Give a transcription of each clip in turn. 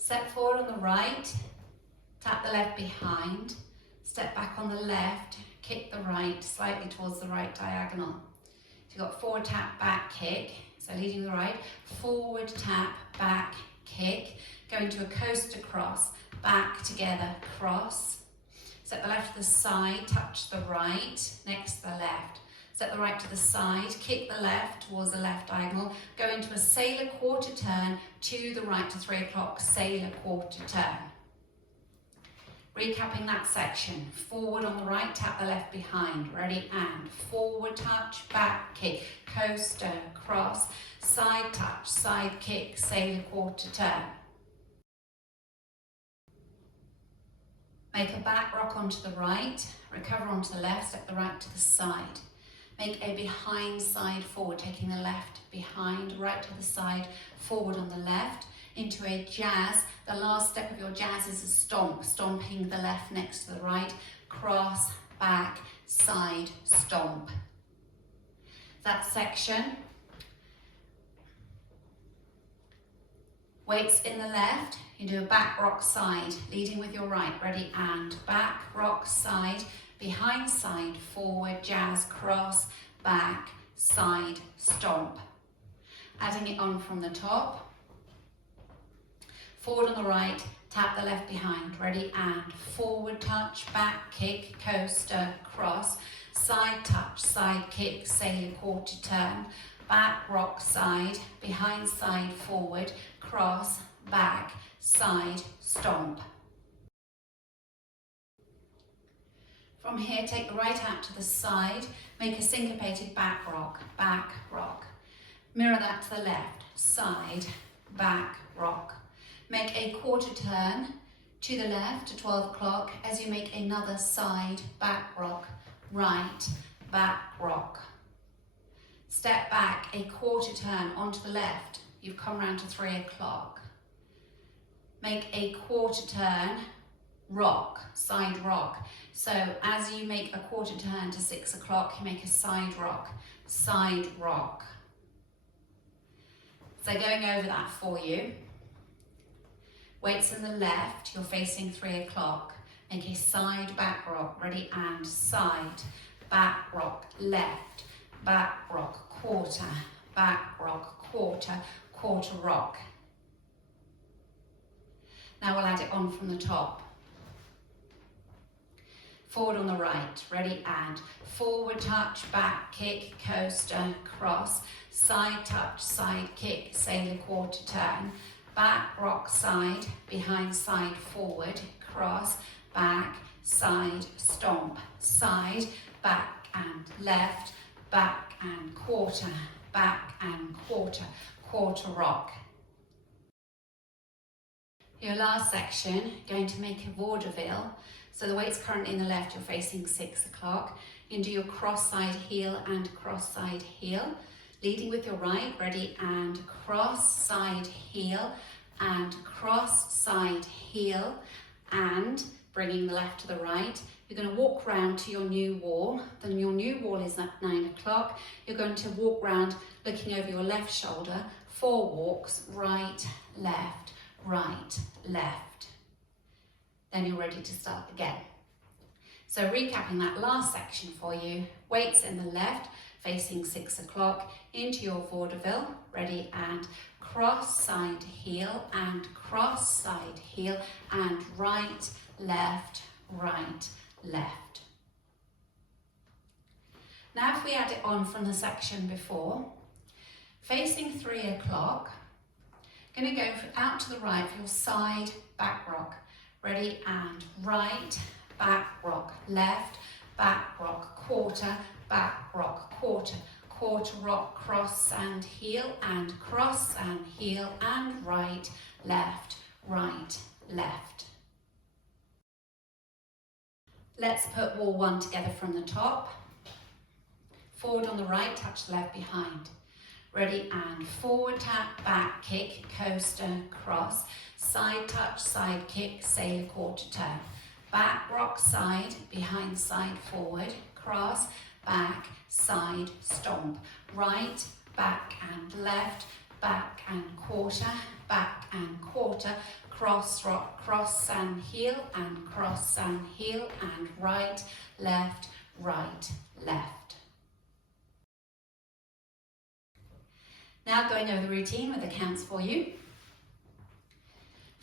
Step forward on the right, tap the left behind, step back on the left, kick the right, slightly towards the right diagonal. So you've got forward tap, back kick, so leading the right, forward tap, back kick, going to a coaster cross, back together, cross. Step the left to the side, touch the right, next to the left. Step the right to the side, kick the left towards the left diagonal, go into a sailor quarter turn to the right to 3 o'clock, sailor quarter turn. Recapping that section, forward on the right, tap the left behind, ready, and forward touch, back kick, coaster, cross, side touch, side kick, sailor quarter turn. Make a back rock onto the right, recover onto the left, step the right to the side. Make a behind side forward, taking the left behind, right to the side, forward on the left, into a jazz. The last step of your jazz is a stomp, stomping the left next to the right, cross, back, side, stomp. That section. Weights in the left, you do a back rock side, leading with your right, ready, and back rock side, behind side, forward, jazz, cross, back, side, stomp. Adding it on from the top. Forward on the right, tap the left behind, ready, and forward touch, back kick, coaster, cross, side touch, side kick, sailor quarter turn, back rock side, behind side, forward, cross, back, side, stomp. From here, take the right out to the side, make a syncopated back rock, mirror that to the left, side, back rock. Make a quarter turn to the left to 12 o'clock as you make another side back rock, right, back rock. Step back a quarter turn onto the left, you've come round to 3 o'clock. Make a quarter turn, rock, side rock. So as you make a quarter turn to 6 o'clock, you make a side rock, side rock. So going over that for you. Weights in the left, you're facing 3 o'clock. Make a side back rock, ready, and side, back rock, left, back rock, quarter, back rock, quarter, quarter rock. Now we'll add it on from the top. Forward on the right, ready, and forward touch, back kick, coaster, cross, side touch, side kick, sailor quarter turn, back rock side, behind side forward, cross, back, side, stomp, side, back and left, back and quarter, quarter rock. Your last section, going to make a vaudeville. So the weight's currently in the left, you're facing 6 o'clock. You can do your cross side heel and cross side heel. Leading with your right, ready, and cross side heel and cross side heel, and bringing the left to the right. You're going to walk round to your new wall. Then your new wall is at 9 o'clock. You're going to walk round looking over your left shoulder, 4 walks, right, left, right, left. Then you're ready to start again. So recapping that last section for you, weights in the left, facing 6 o'clock, into your vaudeville, ready, and cross side heel and cross side heel, and right, left, left. Now if we add it on from the section before, facing 3 o'clock, going to go out to the right for your side back rock, ready, and right, back rock, left, back rock, quarter, back rock, quarter, quarter rock, cross and heel, and cross and heel, and right, left, left. Let's put wall 1 together from the top. Forward on the right, touch the left behind. Ready, and forward tap, back kick, coaster, cross, side touch, side kick, sailor quarter turn. Back rock side, behind side forward, cross, back, side, stomp. Right, back and left, back and quarter, cross rock, cross and heel, and right, left, left. Now going over the routine with the counts for you.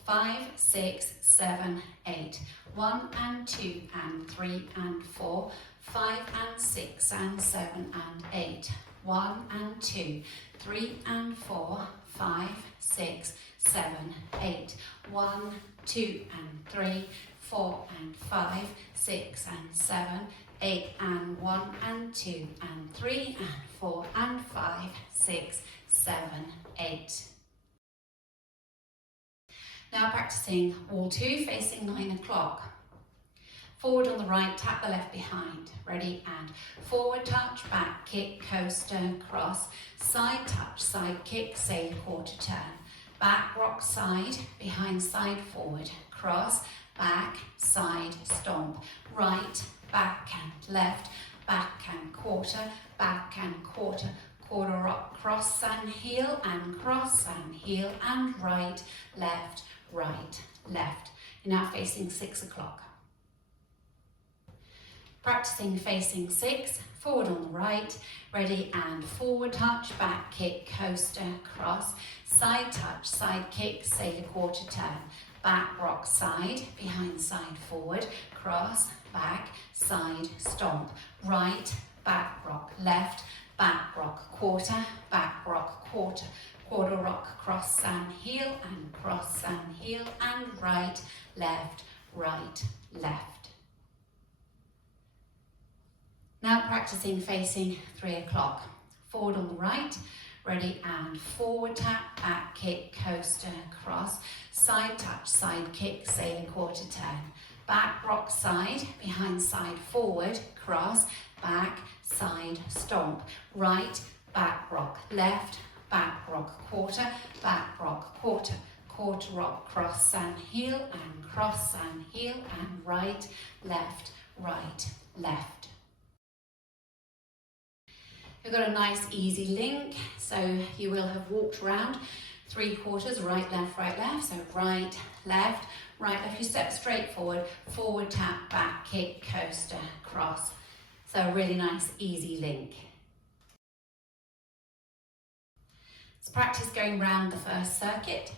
5, 6, 7, 8. 1 and 2 and 3 and 4. 5 and 6 and 7 and 8. 1 and 2, 3 and 4. 5, 6, 7, 8. 1, 2 and 3, 4 and 5, 6 and 7, 8 and 1 and 2 and 3 and 4 and 5, 6, 7, 8. Now practicing wall 2 facing 9 o'clock. Forward on the right, tap the left behind. Ready, and forward touch, back kick, coaster, cross, side touch, side kick, sailor quarter turn. Back rock side, behind side forward, cross, back, side, stomp, right, back and left, back and quarter, quarter rock, cross and heel, and right, left, left. You're now facing 6 o'clock. Practicing facing 6, forward on the right, ready, and forward touch, back kick, coaster, cross, side touch, side kick, sailor quarter turn, back rock side, behind side forward, cross, back, side, stomp, right, back rock, left, back rock, quarter, quarter rock, cross and heel, and right, left, left. Now practicing facing 3 o'clock. Forward on the right, ready, and forward tap, back kick, coaster, cross, side touch, side kick, sailor quarter turn, back rock side, behind side forward, cross, back, side, stomp, right, back rock, left, back rock, quarter, quarter rock, cross and heel, and right, left, left. You've got a nice easy link, so you will have walked around 3/4, right, left, so right, left. You step straight forward, forward tap, back kick, coaster, cross. So a really nice easy link. Let's practice going round the first circuit.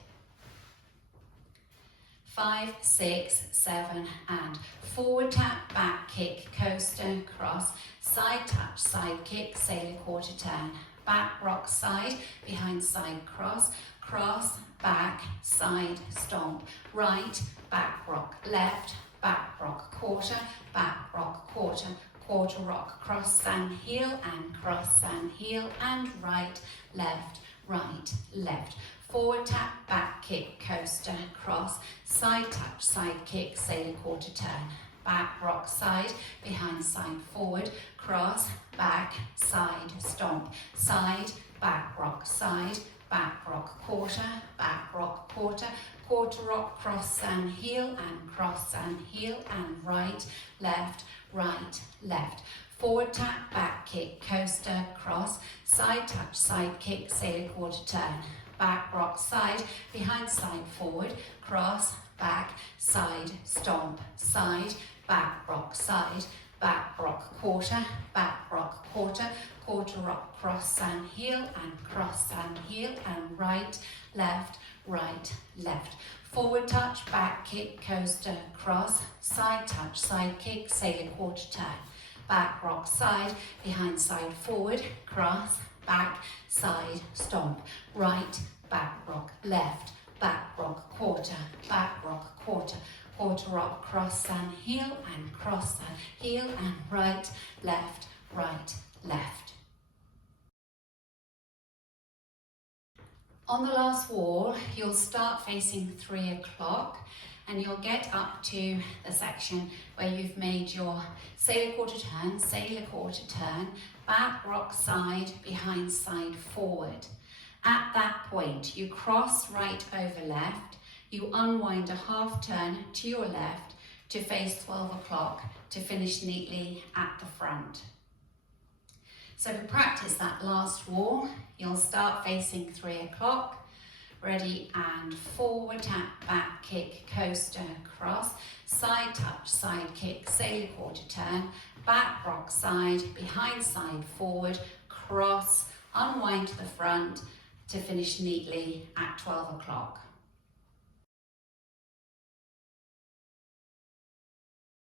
5, 6, 7, and forward tap, back kick, coaster, cross, side touch, side kick, sailor quarter turn, back rock side, behind side cross, back, side, stomp, right, back rock, left, back rock, quarter, quarter rock, cross and heel, and right, left, left. Forward tap, back kick, coaster, cross, side touch, side kick, sailor quarter turn, back rock side, behind side forward, cross, back, side, stomp, side, back rock quarter, quarter rock, cross and heel, and right, left, left. Forward tap, back kick, coaster, cross, side touch, side kick, sailor quarter turn, back rock side, behind side forward, cross, back, side, stomp, side, back rock quarter, quarter rock, cross and heel, and right, left, left. Forward touch, back kick, coaster, cross, side touch, side kick, sailor quarter turn, back rock side, behind side forward, cross, back, side, stomp, right, back rock, left, back rock quarter, quarter rock, cross and heel, and right, left, left. On the last wall, you'll start facing 3 o'clock, and you'll get up to the section where you've made your sailor quarter turn, back rock side, behind side forward. At that point, you cross right over left, you unwind a half turn to your left to face 12 o'clock to finish neatly at the front. So to practice that last wall, you'll start facing 3 o'clock. Ready, and forward tap, back kick, coaster, cross, side touch, side kick, sailor quarter turn, back rock side, behind side forward, cross, unwind to the front to finish neatly at 12 o'clock.